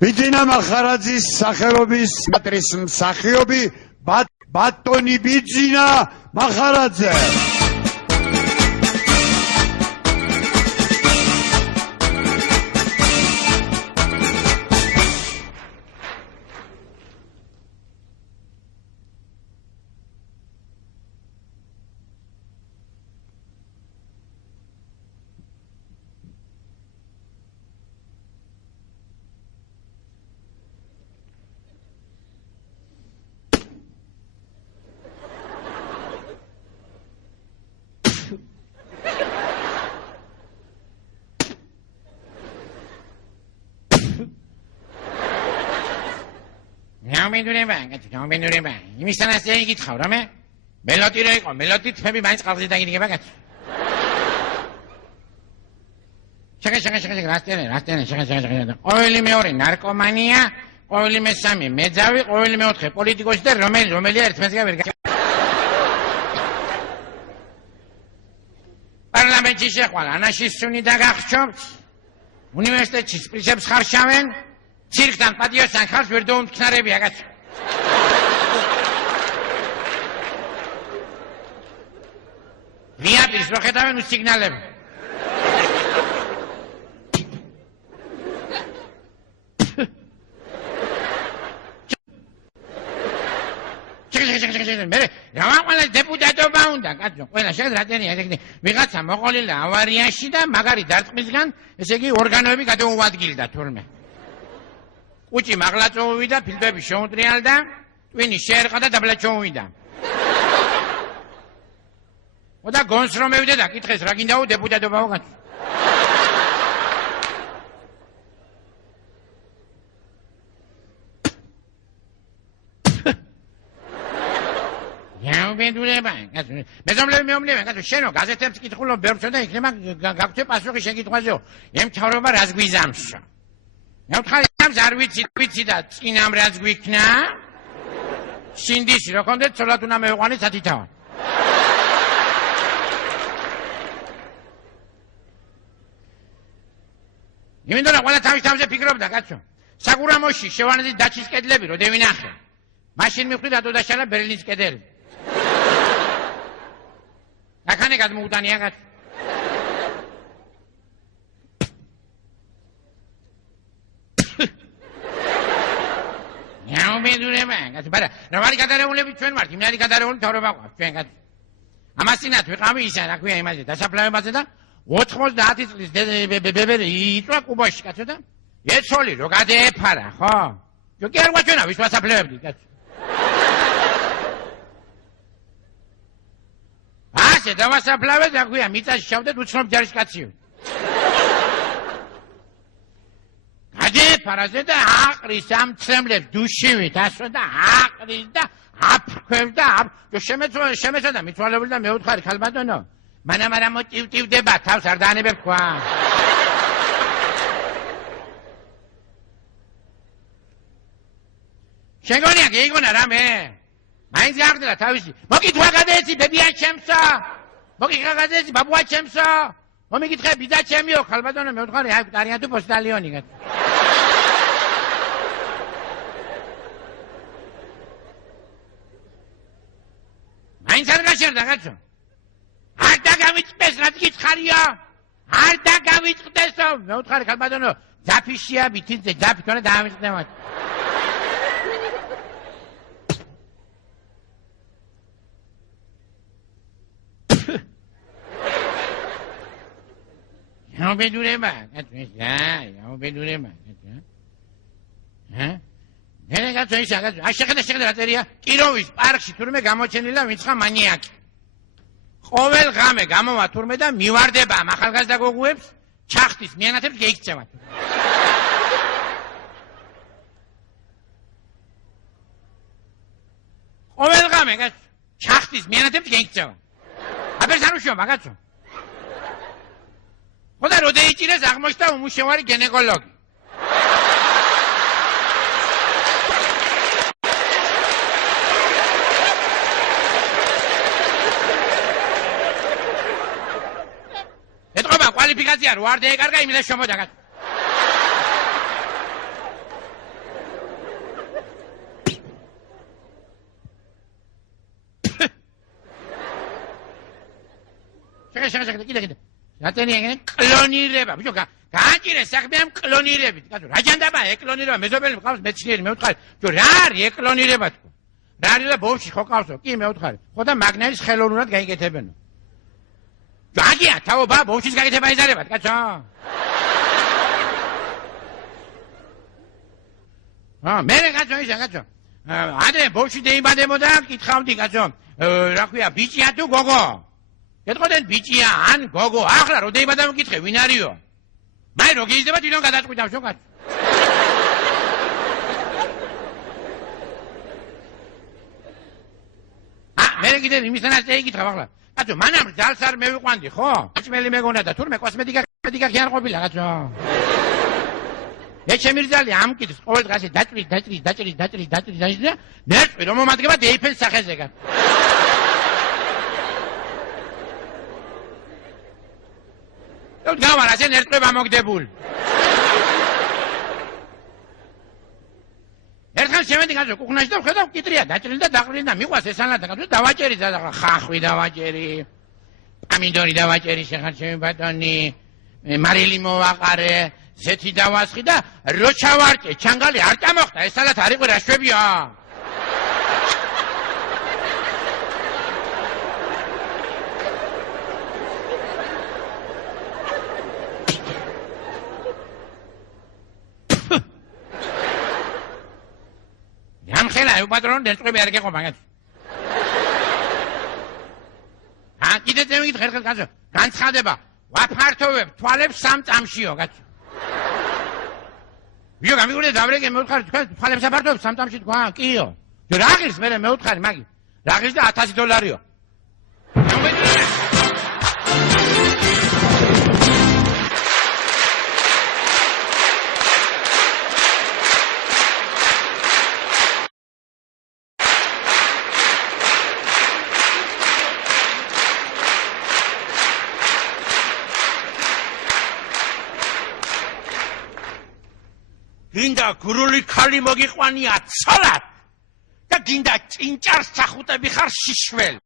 ბიძინა მახარაძის სახელობის თეატრის მსახიობი ბატონი ბიძინა მახარაძე. ნაუმენურება, იმისთან ასე იკითხავ, რამე? მელოდი რა იყო, მელოდი თმები მაინც ყალხზე დაგიდგება კაცო. შეგა, ყოველი მეორე ნარკომანია, ყოველი მესამე მეძავი, ყოველი მეოთხე პოლიტიკოსი და რომელია ერთმანეთსგან ვერ პარლამენტში შეყვალ, ანაშის სუნი დაგახშობს, უნივერსიტეტში სპრიცებს ხარშავენ, ცირკთან პატიოსთან ხალხს ვერ დაუმტკნარებია კაცო. ვიაპირს რო ხედავენ უსიგნალებ. მე რა ყველა დეპუტატობა უნდა კაცო, ყველა შეგრატენია ეგ ვიღაცა მოყოლილა ავარიაში და მაგარი დარტყმისგან, ესე იგი ორგანოები გადაუვადგილდა თურმე. კუჭი მაღლა წოვიდა, ფილტვები შეუნტრიალდა, ტვინი შეერყა და დაბლა ჩოუვიდა. და გონს რომ მევიდე და კითხეს რა გინდაო დეპუტატობაო კაცო. მეუბედურება კაცო. მეზობლები კაცო, შენო გაზეთებს კითხულობ ბევრსო და იქნება გაგვცე პასუხი შეკითხვაზეო. ემთავრობა რას გვიზამსო? მეუთხარი ამს არ ვიცი და წინამ რაც გვიქნა სინდისი რო ხონდეთ ცოლად უნდა მევიყვანე სათითავა. იმედო რა ყველა თავის თავზე ფიქრობდა კაცო. საგურამოში შევანედის დაჩის კედლები რო დევინახე. მაშინ მივხვდი რატო დაშალა ბერლინის კედელი. აქანე გადმოუტანია კაცო. ნაუმენურება კაცო, ბარა რა ვარი გადარეულები ჩვენ ვართ, იმნარი გადარეული მთავრობა გვაქვს ჩვენ კაცო. ამასინათ ვიყავი ისა რა ქვია იმაზე დასაფლავებაზე და 90 წლის ბებერი იწვა კუბოში კაცო და ეცოლი რო გადაეფარა ხო? ჯოკი არ გვაჩვენა ვის ვასაფლავებდი კაცო. ასე დავასაფლავეთ რა ქვია მიწაში შავდეთ უცნობ ჯარისკაციო. გადაეფარაზე და აყრის ამ ცემლებს დუშივით ასო და აყრის და აფრქვევს და შემეცვა და მიცვალებული და მეუთხარი ხალბატონო მანამ არა მოტივდება თავს არ დაანებებ თქვა. შეგონია გეიგონა რამე მაინც გააგდელა თავისი მოკითხვა გადაეცი ბებიან ჩემსო მოკითხვა გადაეცი ბაბუა ჩემსო მომიკითხე ბიძა ჩემიო ხალბატონო მეუთხარი აი ტარიან თუ პოსტალიონი კაცო. მაინც არ გაშერდა კაცო. არ დაგავიწყდეს რაც გითხარია არ დაგავიწყდესო მეუთხარი ხალბატონო ძაფიშია ბითინზე ძაფი თორე დაავიწყდემოთ. ნაუბედურება კაცო ნაუბედურება კაცო. ნე კაცო ისა კაცო აი შეხედე რა წერია კიროვის პარკში თურმე გამოჩენილა ვინცხა მანიაკი. ყოველ ღამე გამოვა თურმე და მივარდება ამ ახალგაზრდა გოგუებს ჩახტის მიანათებს გეიქცევათ. ყოველ ღამე კაცო ჩახტის მიანათებს გეიქცევათ. აბერს არ უშუა კაცო. ხოდა რო დაიჭირეს აღმოჩნდა უმუშევარი გინეკოლოგი. კვალიფიკაცია რო არ დაეკარგა იმედა შემოდა კაცო. შეგე კიდე რატენია კლონირება ბიჭო გააჭირე საქმე ამ კლონირებით კაცო რა ჯანდაბა ეკლონირება მეზობელი მყავს მეცნიერი მე ვთხარი ბიჭო რა არის ეკლონირება თქო რა არის და ბავშვი ხო ყავსო კი მე ვთხარი ხო და მაგნარის ხელოვნურად გაიგეთებენო გაგია თავობა ბავშვის გაკეთება იზარებათ კაცო მერე კაცო ისა კაცო ადრე ბავშვი დაიბადებოდა კითხავდი კაცო რა ქვია ბიჭია თუ გოგო ეთყოდენ ბიჭია ან გოგო ახლა რო დაიბადა მკითხე ვინ არისო მაი რო გიზდება თვითონ გადაწყვიტავ შო კაცო მერე კიდე იმისთანაც ეიკითხავ ახლა კაცო მანამ ძალს არ მევიყვანდი ხო ჭმელი მეგონა და თურმე კოსმეტიკა კი არ ყოფილა კაცო ჩემი რძალი ამ კითხს ყოველ დღე დაჭრის ნერწყვი რომ მომადგება დეიფენს სახეზე კაცო გავარ ასე ნერწყვება მოგდებული ერთხელ შემედი კაცო კუხნაში და ვხედავ კიტრია დაჭრილი და დაყრილი და მიყვას ესანა და კაცო დავაჭერი ხახვი დავაჭერი პამინდორი დავაჭერი შეხარ ჩემი ბატონი მარილი მოვაყარე ზეთი დავასხი და რო ჩავარჭე ჩანგალი არ წამოხდა ეს სალათ არ იყო რა შვებია ხელა უპატრონ დერწყვები არ გეყო მაგათ კიდე წევით ხერხელ კაცო განცხადება ვაფართოვებ თვალებს 3 წამშიო კაცო ვიო გამიგონე დავრეგე მე ვთხარი თქვენ თვალებს აფართოვებ 3 წამში თქვა კიო რა ღირს მე ვთხარი მაგი რა ღირს და $1000-იო გინდა გურული ხალი მოგიყვანია ცოლად და გინდა ჭინჭარს ჩახუტები ხარ შიშველ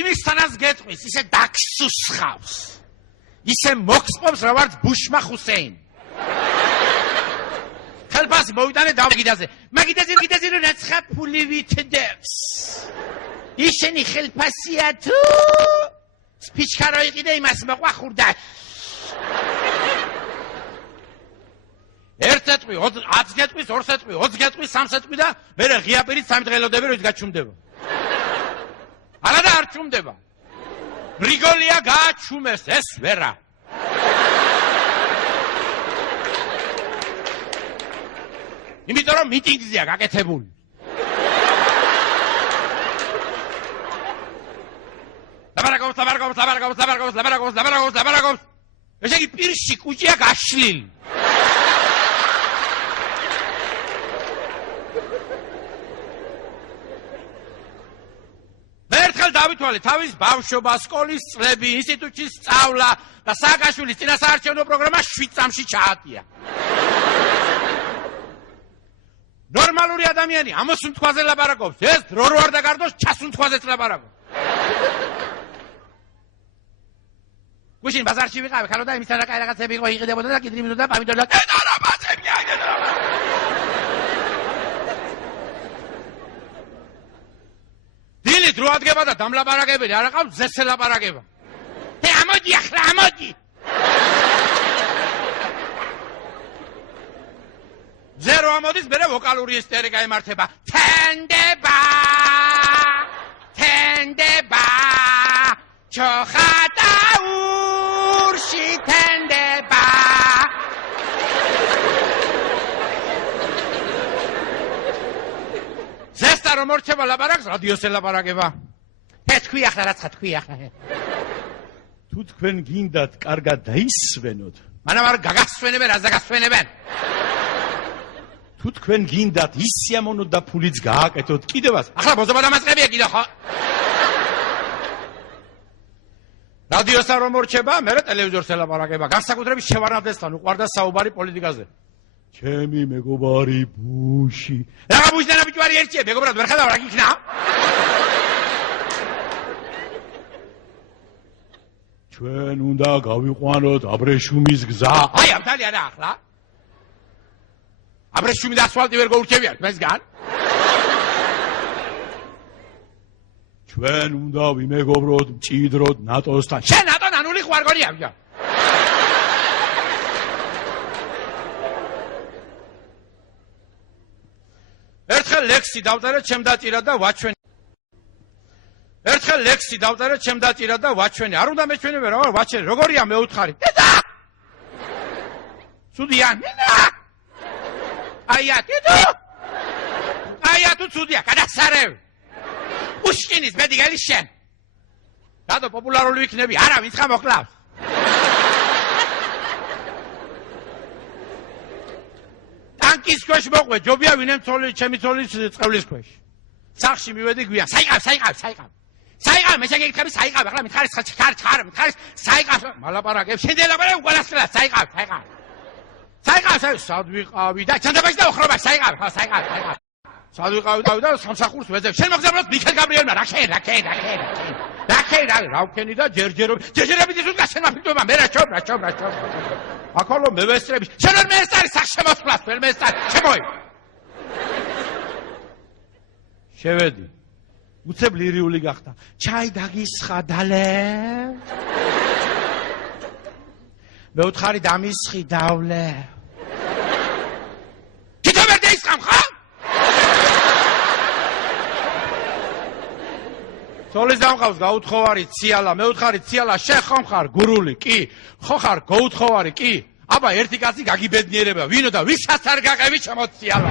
იმისთანაც გეტყვის ისე დაგსუსხავს ისე მოგსპობს რა ვართ ბუშმა ხუსეინ ხელფასი მოვიტანე დავგიდაზე მაგიდაზე რომ რაცხა ფული ვითდებს ისინი ხელფასია თუ სპიჩქარო იყიდე იმას მოყვა ხურდას ერთ წეტყვი 10 წეტყვის 2 წეტყვი 20 წეტყვის 3 წეტყვი და მერე ღია პირით 3 დღელოდები რომ ის გაჩუმდება არა და არ ჩუმდება ბრიგოლია გააჩუმეს ეს ვერა იმიტომ რომ მიტინგზეა გაკეთებული ლაბარაკობს. ესე იგი პირში კუჭია გაშლილი. ერთხელ დავითვალე თავის ბავშვობა, სკოლის წლები, ინსტიტუტში სწავლა და სააკაშვილის წინასაარჩევნო პროგრამა 7 წამში ჩაატია. ნორმალური ადამიანი ამოსუნთქვაზე ლაბარაკობს, ეს დრო რო არ დაგარდოს, ჩასუნთქვაზეც ლაბარაკობს. გუშინ ბაზარში ვიყავი, ხალო და იმისთან რა კაი რაღაცები იყო, იყიდებოდა და კიდრი მინდოდა პამიდორი და დედარაბაცებია, დილით რო ადგება და დამლაპარაკებელი არ აყავს ზესე ლაპარაკება. ამოდი ახლა, ამოდი. ზერო ამოდის, მერე ვოკალური ისტერიკა ემართება. თენდება ჩოხატაურში თენდება ზესტა რომ მორჩება ლაპარაკს რადიოსზე ლაპარაკება. თქვი ახლა რაცხა თქვი ახლა. თუ თქვენ გინდათ კარგად დაისვენოთ, მანამ არ გაგასვენებენ, რას დაგასვენებენ? თუ თქვენ გინდათ ისიამოვნოთ და ფულიც გააკეთოთ, კიდევაც ახლა ბოზობა დამაწყებია კიდე ხო? რადიოსთან რომ მორჩება, მერე ტელევიზორზე ლაპარაკება. განსაკუთრებით შევარნაძესთან უყვარდა საუბარი პოლიტიკაზე. ჩემი მეგობარი ბუში. რაღა ბუში და ბიჭვარი ერთია, მეგობრად, ვერ ხედავ რა გიქნა? ჩვენ უნდა გავიყვანოთ აბრეშუმის გზა. აი, ამ დალია რა ახლა? აბრეშუმი და ასფალტი ვერ გაურჩევია თქვენსგან? ჩვენ უნდა ვიმეგობროთ მჭიდროდ ნატოსთან. შენ ნატო ნანული ხვარგონია ბიჭო. ერთხელ ლექსი დავწერე ჩემ დაჭირა და ვაჩვენე. ერთხელ ლექსი დავწერე ჩემ დაჭირა და ვაჩვენე. არ უნდა მეჩვენებე რა, ვაჩვენე. როგორია მეუთხარი? დედა! ცუდია, ნინა! აია, დედო! აია, თუ ცუდია, გადასარევ! უშკინის მედგელი შენ! რატო პოპულარული ვიქნები? არა, ვინც ხა მოკლავს? ტანკის ქვეშ მოყვე, ჯობია ვინემ ცოლი, ჩემი ცოლის წყევლის ქვეშ. სახლში მივედი გვიან, საიყავ. საიყავ, მე შეგეკითხები, საიყავ, ახლა მითხარის ხარ, მითხარის, საიყავ, მალაპარაკებ, შენ დელაპარაკებ უკანასკნელად, საიყავ. საიყავ, სად ვიყავი და ჩანდაბაში და ოხრობა, საიყავ. სად ვიყავი და სამსახურს ვეძებ. შენ მოგზაურობ მიქელ გაბრიელმა, რა ხენ, რა ვქენი და ჯერჯერობით ისულა შენ მაფიქრდება, მე რა ჩობ. აკოლო მე ვესწრები. შენ ვერ მეესწარი სახ შემოსვლას, ვერ მეესწარი. შემოი. შევედი. უცებ ლირიული გახდა. ჩაი დაგისხა დალე. მეუთხარი დამისხი დავლე. თვითონ ვერ დაისხამ ხა? ცოლის დამყავს გაუთხოვარი ციალა, მეუთხარი ციალა, შენ ხომ ხარ გურული? კი. ხო ხარ გაუთხოვარი? კი. აბა ერთი კაცი გაგიბედნიერება, ვინო და ვისაც არ გაყევი ჩემო ციალა.